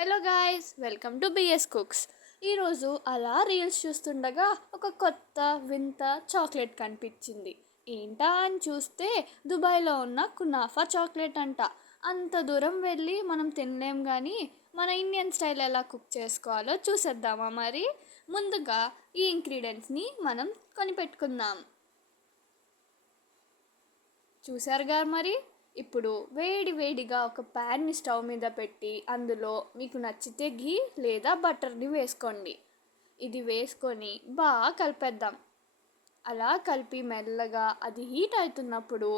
Hello guys, welcome to BS cooks. ఈరోజు అలా reels చూస్తుండగా ఒక కొత్త వింత చాక్లెట్ కనిపించింది. ఏంటా అని చూస్తే దుబాయ్లో ఉన్న కునాఫా చాక్లెట్ అంట. అంత దూరం వెళ్ళి మనం తినలేం కానీ మన ఇండియన్ స్టైల్ ఎలా కుక్ చేసుకోవాలో చూసేద్దామా మరి. ముందుగా ఈ ఇంగ్రీడియంట్స్ని మనం కొనిపెట్టుకుందాం. చూసారుగా మరి. ఇప్పుడు వేడిగా ఒక ప్యాన్ని స్టవ్ మీద పెట్టి అందులో మీకు నచ్చితే ఘీ లేదా బటర్ని వేసుకోండి. ఇది వేసుకొని బాగా కలిపేద్దాం. అలా కలిపి మెల్లగా అది హీట్ అవుతున్నప్పుడు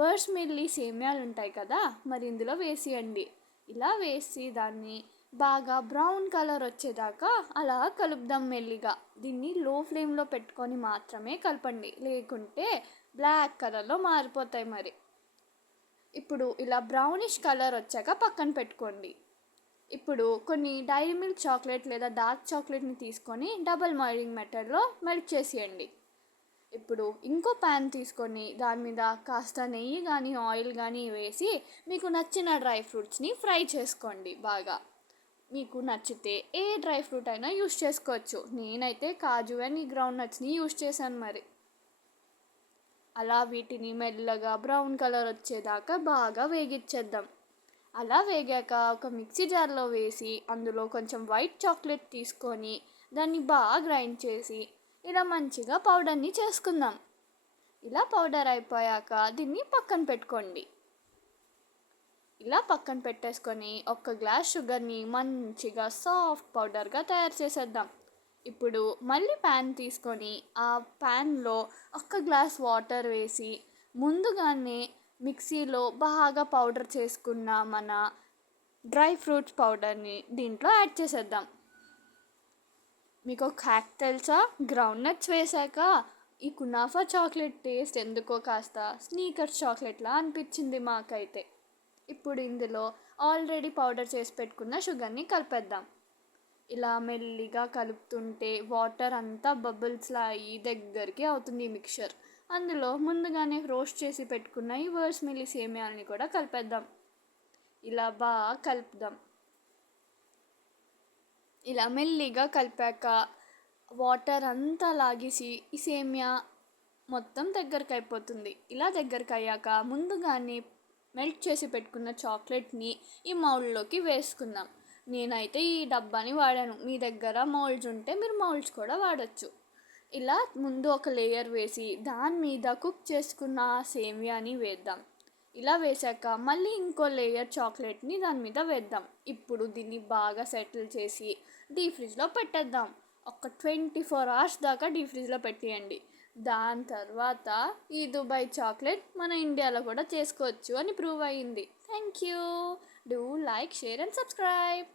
వర్స్మిల్లీ సేమ్యాలు ఉంటాయి కదా, మరి ఇందులో వేసేయండి. ఇలా వేసి దాన్ని బాగా బ్రౌన్ కలర్ వచ్చేదాకా అలా కలుపుదాం మెల్లిగా. దీన్ని లో ఫ్లేమ్లో పెట్టుకొని మాత్రమే కలపండి, లేకుంటే బ్లాక్ కలర్లో మారిపోతాయి మరి. ఇప్పుడు ఇలా బ్రౌనిష్ కలర్ వచ్చాక పక్కన పెట్టుకోండి. ఇప్పుడు కొన్ని డైరీ మిల్క్ చాక్లెట్ లేదా డార్క్ చాక్లెట్ని తీసుకొని డబల్ బాయిలింగ్ మెథడ్లో మెల్ట్ చేసేయండి. ఇప్పుడు ఇంకో ప్యాన్ తీసుకొని దాని మీద కాస్త నెయ్యి కానీ ఆయిల్ కానీ వేసి మీకు నచ్చిన డ్రై ఫ్రూట్స్ని ఫ్రై చేసుకోండి బాగా. మీకు నచ్చితే ఏ డ్రై ఫ్రూట్ అయినా యూస్ చేసుకోవచ్చు. నేనైతే కాజు అండ్ గ్రౌండ్ నట్స్ని యూస్ చేశాను మరి. అలా వీటిని మెల్లగా బ్రౌన్ కలర్ వచ్చేదాకా బాగా వేగిచ్చేద్దాం. అలా వేగాక ఒక మిక్సీ జార్లో వేసి అందులో కొంచెం వైట్ చాక్లెట్ తీసుకొని దాన్ని బాగా గ్రైండ్ చేసి ఇలా మంచిగా పౌడర్ని చేసుకుందాం. ఇలా పౌడర్ అయిపోయాక దీన్ని పక్కన పెట్టుకోండి. ఇలా పక్కన పెట్టేసుకొని ఒక గ్లాస్ షుగర్ని మంచిగా సాఫ్ట్ పౌడర్గా తయారు చేసేద్దాం. ఇప్పుడు మళ్ళీ ప్యాన్ తీసుకొని ఆ ప్యాన్లో ఒక గ్లాస్ వాటర్ వేసి ముందుగానే మిక్సీలో బాగా పౌడర్ చేసుకున్న మన డ్రై ఫ్రూట్స్ పౌడర్ని దీంట్లో యాడ్ చేసేద్దాం. మీకు ఒక హ్యాక్ తెలుసా? గ్రౌండ్ నట్స్ వేసాక ఈ కునాఫా చాక్లెట్ టేస్ట్ ఎందుకో కాస్త స్నీకర్స్ చాక్లెట్లా అనిపించింది మాకైతే. ఇప్పుడు ఇందులో ఆల్రెడీ పౌడర్ చేసి పెట్టుకున్న షుగర్ని కలిపేద్దాం. ఇలా మెల్లిగా కలుపుతుంటే వాటర్ అంతా బబుల్స్లా అయ్యి దగ్గరికి అవుతుంది ఈ మిక్చర్. అందులో ముందుగానే రోస్ట్ చేసి పెట్టుకున్న ఈ వర్స్మిల్లీ సేమియాలని కూడా కలిపేద్దాం. ఇలా బాగా కలుపుదాం. ఇలా మెల్లిగా కలిపాక వాటర్ అంతా లాగేసి ఈ సేమియా మొత్తం దగ్గరికి అయిపోతుంది. ఇలా దగ్గరికి అయ్యాక ముందుగానే మెల్ట్ చేసి పెట్టుకున్న చాక్లెట్ని ఈ మౌల్డ్లోకి వేసుకుందాం. నేనైతే ఈ డబ్బాని వాడాను. మీ దగ్గర మౌల్డ్స్ ఉంటే మీరు మౌల్డ్స్ కూడా వాడచ్చు. ఇలా ముందు ఒక లేయర్ వేసి దాని మీద కుక్ చేసుకున్న సేమియాని వేద్దాం. ఇలా వేసాక మళ్ళీ ఇంకో లేయర్ చాక్లెట్ని దాని మీద వేద్దాం. ఇప్పుడు దీన్ని బాగా సెటిల్ చేసి డీప్ ఫ్రిడ్జ్లో పెట్టేద్దాం. ఒక 24 hours దాకా డీప్ ఫ్రిడ్జ్లో పెట్టేయండి. దాని తర్వాత ఈ దుబాయ్ చాక్లెట్ మన ఇండియాలో కూడా చేసుకోవచ్చు అని ప్రూవ్ అయ్యింది. Thank you. Do like, share and subscribe.